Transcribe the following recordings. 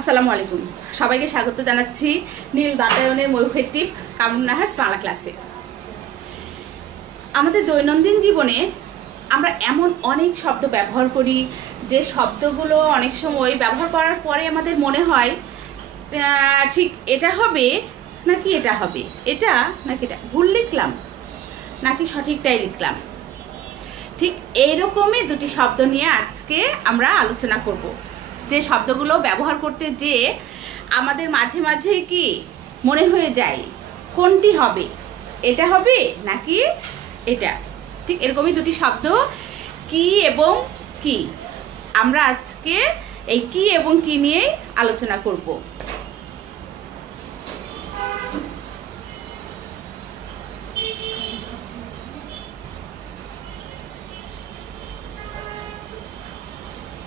আসসালামু আলাইকুম, সবাইকে স্বাগত জানাচ্ছি নীল বাতায়নের ময়ূখের কামরুন নাহার বাংলা ক্লাসে। আমাদের দৈনন্দিন জীবনে আমরা এমন অনেক শব্দ ব্যবহার করি যে শব্দগুলো অনেক সময় ব্যবহার করার পরে আমাদের মনে হয় ঠিক এটা হবে নাকি এটা হবে, এটা নাকি এটা ভুল লিখলাম নাকি সঠিকটাই লিখলাম। ঠিক এইরকমই দুটি শব্দ নিয়ে আজকে আমরা আলোচনা করব। যে শব্দগুলো ব্যবহার করতে যে আমাদের মাঝে মাঝে কি মনে হয়ে যায় কোনটি হবে, এটা হবে নাকি এটা। ঠিক এরকমই দুটি শব্দ কি এবং কি। আমরা আজকে এই কি এবং কি নিয়ে আলোচনা করব।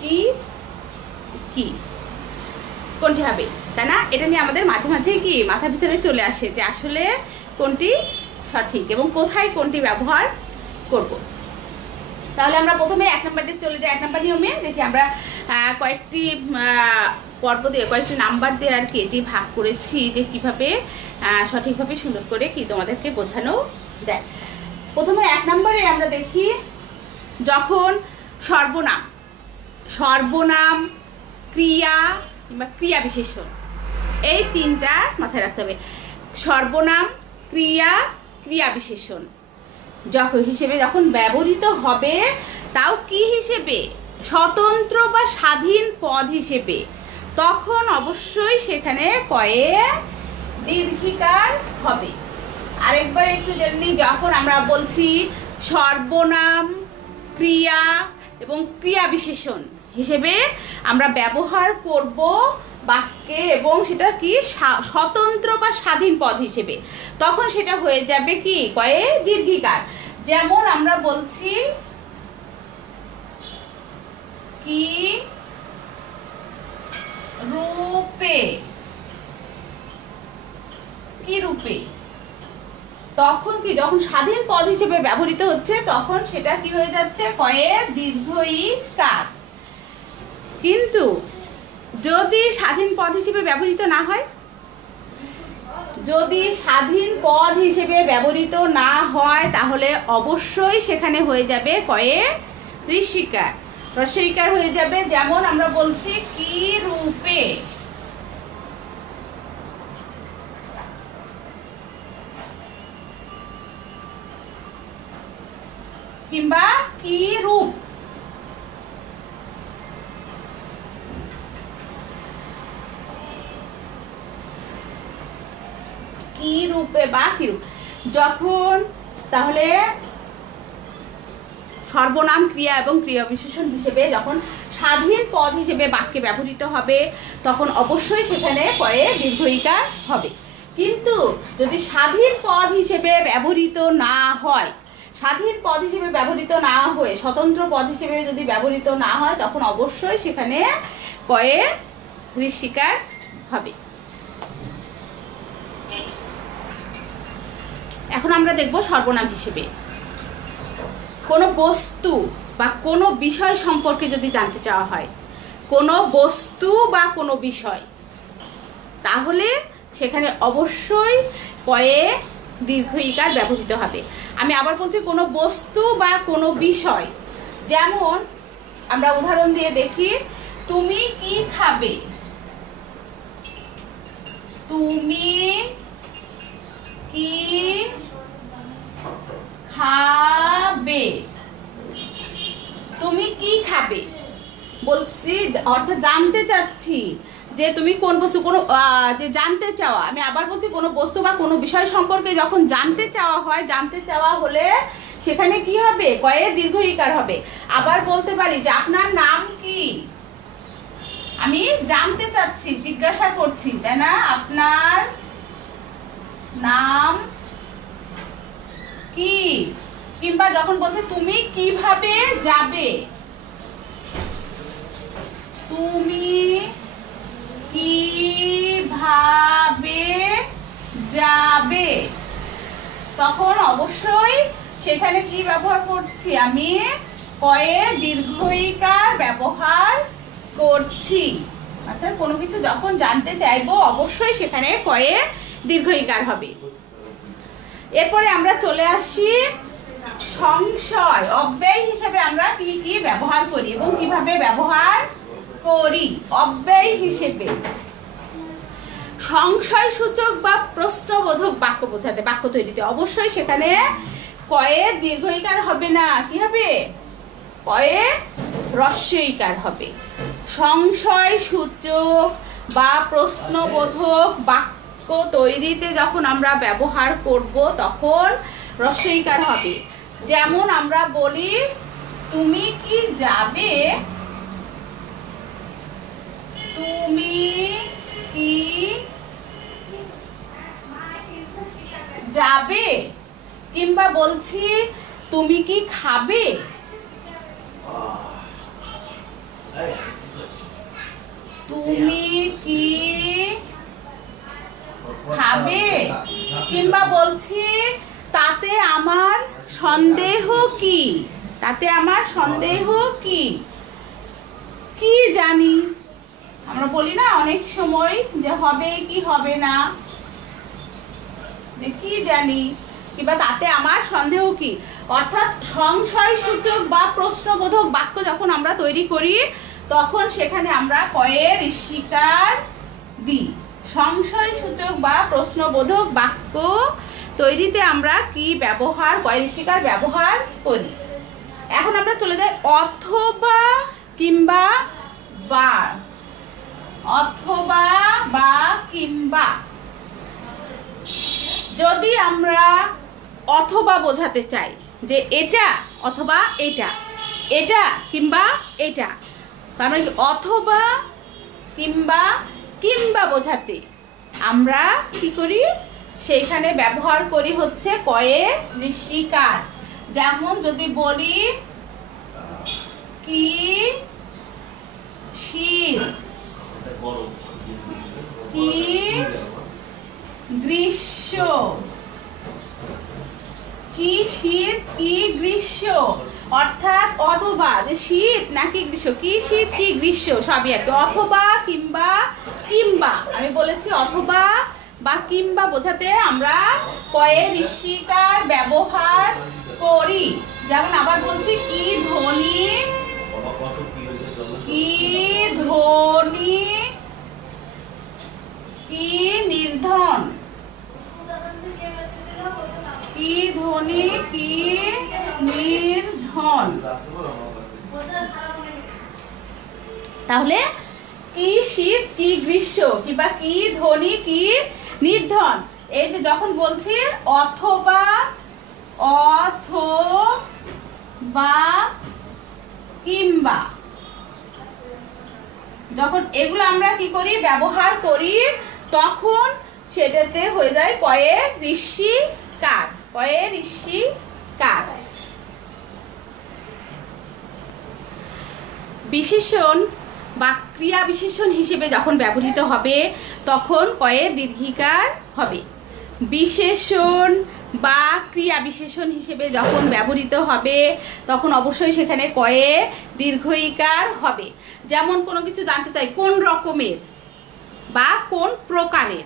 কি কি কোনটি হবে, তাই না? এটা নিয়ে আমাদের মাঝে মাঝে কি মাথার ভিতরে চলে আসে যে আসলে কোনটি সঠিক এবং কোথায় কোনটি ব্যবহার করব। তাহলে আমরা প্রথমে এক নাম্বারটি চলে যাই। এক নাম্বার নিয়মে দেখি আমরা কয়েকটি পর্ব দিয়ে কয়েকটি নাম্বার দিয়ে আর কি এটি ভাগ করেছি যে কীভাবে সঠিকভাবে সুন্দর করে কি তোমাদেরকে বোঝানো যায়। প্রথমে এক নাম্বারে আমরা দেখি যখন সর্বনাম, সর্বনাম, ক্রিয়া কিংবা ক্রিয়া বিশেষণ, এই তিনটা মাথায় রাখতে হবে। সর্বনাম, ক্রিয়া, ক্রিয়া বিশেষণ হিসেবে যখন ব্যবহৃত হবে, তাও কি হিসেবে? স্বতন্ত্র বা স্বাধীন পদ হিসেবে, তখন অবশ্যই সেখানে কয়ে দীর্ঘিকার হবে। আরেকবার একটু জেনে নিই, যখন আমরা বলছি সর্বনাম, ক্রিয়া এবং ক্রিয়া বিশেষণ হিসেবে আমরা ব্যবহার করব বাক্যে এবং সেটা কি স্বতন্ত্র বা স্বাধীন পদ হিসেবে, তখন সেটা হয়ে যাবে কি কয়ে দীর্ঘিকার। যেমন আমরা বলছি কি রূপে, কি রূপে, তখন কি যখন স্বাধীন পদ হিসেবে ব্যবহৃত হচ্ছে তখন সেটা কি হয়ে যাচ্ছে কয়ে দীর্ঘইকার। কিন্তু যদি স্বাধীন পদ হিসেবে ব্যবহৃত না হয়, যদি স্বাধীন পদ হিসেবে ব্যবহৃত না হয় তাহলে অবশ্যই সেখানে হয়ে যাবে কয়ে ঋষিকার, রস্বইকার হয়ে যাবে। যেমন আমরা বলছি কি রূপে, কিংবা কি রূপ, কি রূপে বা কি রূপ। যখন তাহলে সর্বনাম, ক্রিয়া এবং ক্রিয়া বিশেষণ হিসেবে যখন স্বাধীন পদ হিসেবে বাক্যে ব্যবহৃত হবে তখন অবশ্যই সেখানে কয়ে দীর্ঘইকার হবে। কিন্তু যদি স্বাধীন পদ হিসেবে ব্যবহৃত না হয়, স্বাধীন পদ হিসেবে ব্যবহৃত না হয়ে স্বতন্ত্র পদ হিসেবে যদি ব্যবহৃত না হয় তখন অবশ্যই সেখানে কয়ে ঋষিকার হবে। এখন আমরা দেখব সর্বনাম হিসেবে কোনো বস্তু বা কোনো বিষয় সম্পর্কে যদি জানতে চাওয়া হয়, কোনো বস্তু বা কোনো বিষয়, তাহলে সেখানে অবশ্যই কয়ে দীর্ঘইকার ব্যবহৃত হবে। আমি আবার বলছি কোনো বস্তু বা কোনো বিষয়। যেমন আমরা উদাহরণ দিয়ে দেখি, তুমি কি খাবে, তুমি কি খাবে, তুমি কি খাবে বলছি অর্থাৎ জানতে চাচ্ছি যে তুমি কোন বস্তু, কোনো যে জানতে চাওয়া। আমি আবার বলছি কোনো বস্তু বা কোনো বিষয় সম্পর্কে যখন জানতে চাওয়া হয়, জানতে চাওয়া হলে সেখানে কি হবে কয়ে দীর্ঘইকার হবে। আবার বলতে পারি যে আপনার নাম কি, আমি জানতে চাচ্ছি, জিজ্ঞাসা করছি, তাই না? আপনার নাম কি। কিংবা যখন বলছে তুমি কিভাবে যাবে, তুমি কিভাবে যাবে, তখন অবশ্যই সেখানে কি ব্যবহার করছি, আমি কয়ে দীর্ঘইকার ব্যবহার করছি। অর্থাৎ কোনো কিছু যখন জানতে চাইবো অবশ্যই সেখানে কয়ে দীর্ঘ ইকার হবে। এরপরে আমরা চলে আসি সংশয়। অব্যয় হিসেবে আমরা কি কি ব্যবহার করি এবং কিভাবে ব্যবহার করি। অব্যয় হিসেবে সংশয় সূচক বা প্রশ্নবোধক বাক্য বোঝাতে, বাক্য তৈরিতে অবশ্যই সেখানে কয়ে দীর্ঘ ইকার হবে না, কি হবে? কয়ে হ্রস্ব ইকার হবে। সংশয় সূচক বা প্রশ্নবোধক বাক্য তৈরিতে যখন আমরা ব্যবহার করব তখন হ্রস্ব ইকার হবে। যেমন আমরা বলি তুমি কি যাবে, তুমি কি যাবে, কিংবা বলছি তুমি কি খাবে, তুমি কি খাবে, কিংবা বলছি তাতে আমার সন্দেহ কি, তাতে আমার সন্দেহ কি। কি জানি, আমরা বলি না অনেক সময় যে হবে কি হবে না, যে কি জানি, কিংবা তাতে আমার সন্দেহ কি। অর্থাৎ সংশয় সূচক বা প্রশ্নবোধক বাক্য যখন আমরা তৈরি করি তখন সেখানে আমরা কয়ের ইকার দিই। সংশয় সূচক বা প্রশ্নবোধক বাক্য তৈরিতে আমরা কি ব্যবহার, কয়ের ইকার ব্যবহার করি। এখন আমরা চলে যাই অথবা কিংবা বা। অথবা বা কিংবা, যদি আমরা অথবা বোঝাতে চাই যে এটা অথবা এটা, এটা কিংবা এটা, তার মানে অথবা কিংবা কিংবা বোঝাতে আমরা কি করি, সেইখানে ব্যবহার করি হচ্ছে কয়ে ঋষিকার। যেমন যদি বলি কি শীত, কি গ্রীষ্ম, কি শীত কি গ্রীষ্ম, অর্থাৎ অথবা যে শীত নাকি গ্রীষ্ম, কি শীত কি গ্রীষ্ম সবই আর কি। অথবা কিংবা কিংবা, আমি বলেছি অথবা বা কিংবা বোঝাতে আমরা কয়ের ঋষিকার ব্যবহার করি। যেমন আবার বলছি কি ধ্বনি, কি ধ্বনি কি নির্ধন, কি ধ্বনি কি নির্ধন। তাহলে কি শীত কি গ্রীষ্ম কিংবা কি ধ্বনি কি নির্ধন, এই যে যখন বলছি অথবা অথবা কিংবা, যখন এগুলো আমরা কি করি ব্যবহার করি তখন সেটাতে হয়ে যায় কয়ে ঋষিকার, কয়ে ঋষিকার। বিশেষণ বা ক্রিয়া বিশেষণ হিসেবে যখন ব্যবহৃত হবে তখন কয়ে দীর্ঘিকার হবে। বিশেষণ বা ক্রিয়া বিশেষণ হিসেবে যখন ব্যবহৃত হবে তখন অবশ্যই সেখানে কয়ে দীর্ঘইকার হবে। যেমন কোনো কিছু জানতে চাই কোন রকমের বা কোন প্রকারের,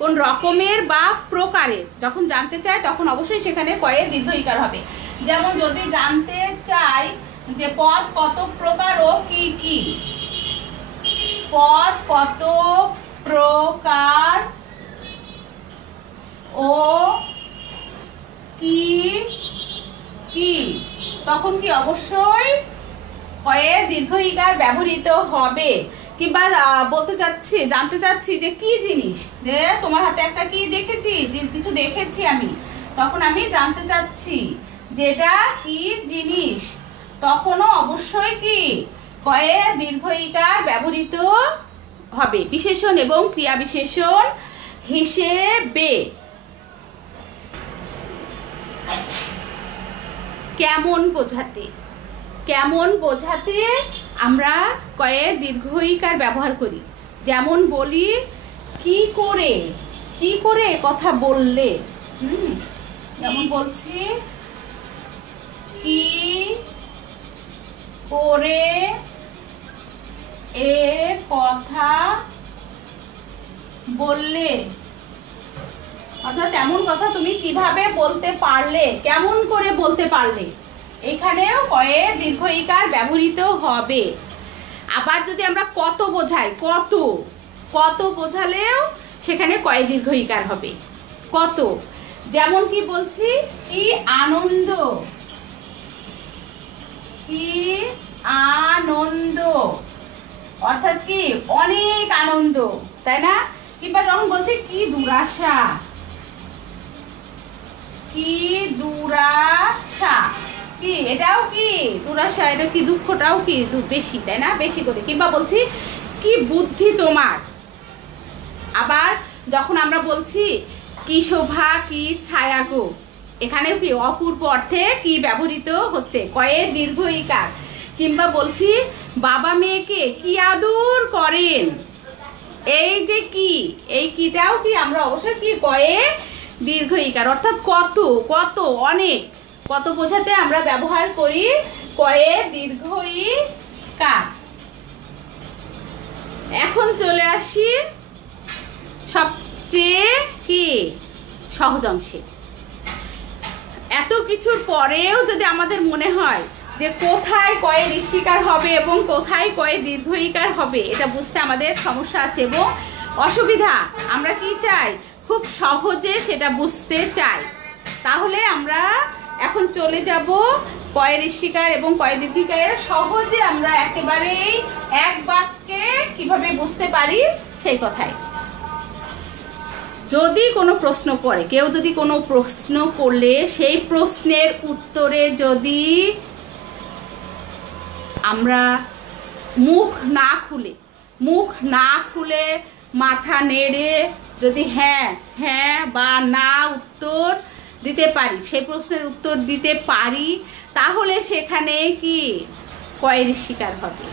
কোন রকমের বা প্রকারের যখন জানতে চাই তখন অবশ্যই সেখানে কয়ে দীর্ঘইকার হবে। যেমন যদি জানতে চাই যে পদ কত প্রকার ও কি কি, পদ কত প্রকার ও কি কি, তখন কি অবশ্যই কয়ে দীর্ঘইকার ব্যবহৃত হবে। কিংবা বলতে চাচ্ছি জানতে চাচ্ছি যে কি জিনিস, যে তোমার হাতে একটা কি দেখেছি, কিছু দেখেছি আমি, তখন আমি জানতে চাচ্ছি যেটা কি জিনিস, তখনও অবশ্যই কি কয়ে দীর্ঘইকার ব্যবহৃত হবে বিশেষণ এবং ক্রিয়া বিশেষণ হিসেবে। কেমন বোঝাতে, কেমন বোঝাতে আমরা কয়ে দীর্ঘইকার ব্যবহার করি। যেমন বলি কি করে কথা বললে, যেমন বলছি কি করে এ কথা বললে, অর্থাৎ এমন কথা তুমি কিভাবে বলতে পারলে, কেমন করে বলতে পারলে, এখানেও কয়ে দীর্ঘ ইকার ব্যবহৃত হবে। আবার যদি আমরা কত বোঝাই, কত, কত বোঝালেও সেখানে কয়ে দীর্ঘ ইকার হবে। কত, যেমন কি বলছি, কি আনন্দ, কি আনন্দ, অর্থাৎ কি অনেক আনন্দ, তাই না? কিংবা যখন বলছি কি দুরাশা, কি দুরাশা, কি এটাও কি দুরাশা, এটা কি দুঃখটাও কি বেশি, তাই না? বেশি করে। কিংবা বলছি কি বুদ্ধি তোমার। আবার যখন আমরা বলছি কি শোভা কি ছায়া গো, এখানেও কি অপূর্ব অর্থে কি ব্যবহৃত হচ্ছে, কয়ে দীর্ঘ ইকার। কিংবা বলছি বাবা মেয়েকে কি আদর করেন, এই যে কি, এই কিটাও কি আমরা অবশ্যই কি কয়ে দীর্ঘ ইকার। অর্থাৎ কত, কত, অনেক, কত বোঝাতে আমরা ব্যবহার করি কয়ে দীর্ঘ ইকার। এখন চলে আসি সবচেয়ে কি সহজ অংশে। এত কিছুর পরেও যদি আমাদের মনে হয় যে কোথায় কয়ে ঋষিকার হবে এবং কোথায় কয়ে দীর্ঘ ইকার হবে, এটা বুঝতে আমাদের সমস্যা আছে এবং অসুবিধা, আমরা কি চাই খুব সহজে সেটা বুঝতে চাই। তাহলে আমরা এখন চলে যাব কয়ে ঋষিকার এবং কয়ে দীর্ঘিকার, সহজে আমরা একেবারেই এক বাক্যে কিভাবে বুঝতে পারি সেই কথাই। যদি কোনো প্রশ্ন করে, কেউ যদি কোনো প্রশ্ন করলে সেই প্রশ্নের উত্তরে যদি আমরা মুখ না খুলে মাথা নেড়ে যদি হ্যাঁ হ্যাঁ বা না উত্তর দিতে পারি, সেই প্রশ্নের উত্তর দিতে পারি, তাহলে সেখানে কি কয়ে ঋষিকার হবে।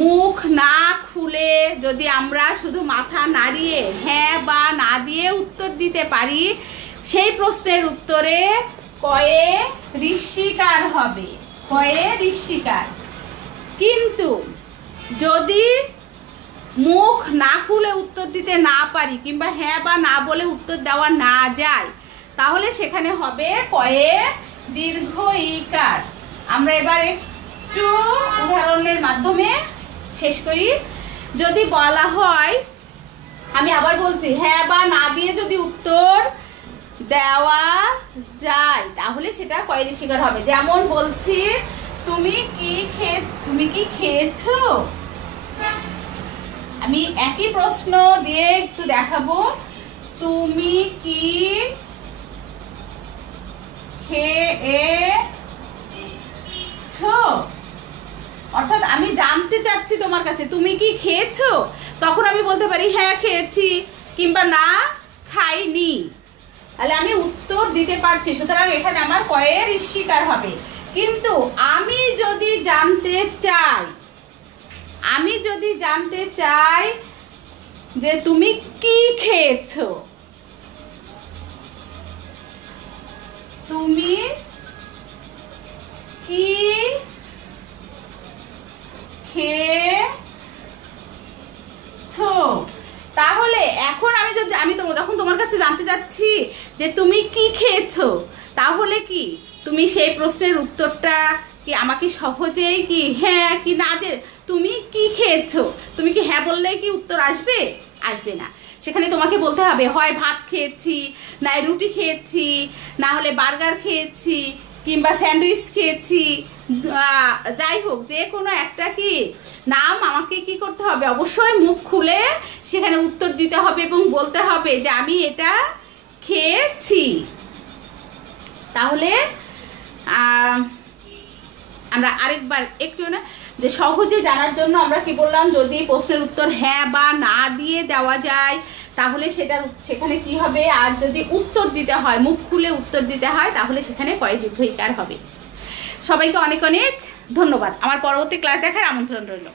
মুখ না খুলে যদি আমরা শুধু মাথা নাড়িয়ে হ্যাঁ বা না দিয়ে উত্তর দিতে পারি, সেই প্রশ্নের উত্তরে কয়ে ঋষিকার হবে, কয়ে ঋষিকার। কিন্তু যদি মুখ না খুলে উত্তর দিতে না পারি কিংবা হ্যাঁ বা না বলে উত্তর দেওয়া না যায়, তাহলে সেখানে হবে কয়ে দীর্ঘ ইকার। আমরা এবার একটু উদাহরণের মাধ্যমে শেষ করি। যদি বলা হয়, আমি আবার বলছি, হ্যাঁ বা না দিয়ে যদি উত্তর দেওয়া যায় তাহলে সেটা কয়ে ঋষিকার হবে। যেমন বলছি, তুমি কি খেয়েছো, আমি একই প্রশ্ন দিয়ে একটু দেখাবো, তুমি কি খেয়েছো, অর্থাৎ আমি জানতে চাচ্ছি তোমার কাছে তুমি কি খেয়েছো, তখন আমি বলতে পারি হ্যাঁ খেয়েছি কিংবা না খাইনি, তাহলে আমি উত্তর দিতে পারছি, সুতরাং এখানে আমার কয়ে ঋষিকার হবে। কিন্তু আমি যদি জানতে চাই যে তুমি কি খেয়েছো, তুমি কি খেয়েছো, তাহলে এখন যখন তোমার কাছে জানতে চাচ্ছি যে তুমি কি খেয়েছো, তাহলে কি তুমি সেই প্রশ্নের উত্তরটা কি আমাকে সহজেই কি হ্যাঁ কি না দে, তুমি কি খেয়েছো, তুমি কি হ্যাঁ বললেই কি উত্তর আসবে? আসবে না। সেখানে তোমাকে বলতে হবে হয় ভাত খেয়েছি, না রুটি খেয়েছি, না হলে বার্গার খেয়েছি কিংবা স্যান্ডউইচ খেয়েছি, যাই হোক যে কোনো একটা কি নাম আমাকে কি করতে হবে, অবশ্যই মুখ খুলে সেখানে উত্তর দিতে হবে এবং বলতে হবে যে আমি এটা খেয়েছি। তাহলে আমরা আরেকবার একটু না যে সহজে জানার জন্য আমরা কি বললাম, যদি প্রশ্নের উত্তর হ্যাঁ বা না দিয়ে দেওয়া যায় তাহলে সেখানে কি হবে, আর যদি উত্তর দিতে হয় মুখ খুলে উত্তর দিতে হয় তাহলে সেখানে কয়ে দীর্ঘ ইকার হবে। সবাইকে অনেক অনেক ধন্যবাদ। আমার পরবর্তী ক্লাস দেখার আমন্ত্রণ রইল।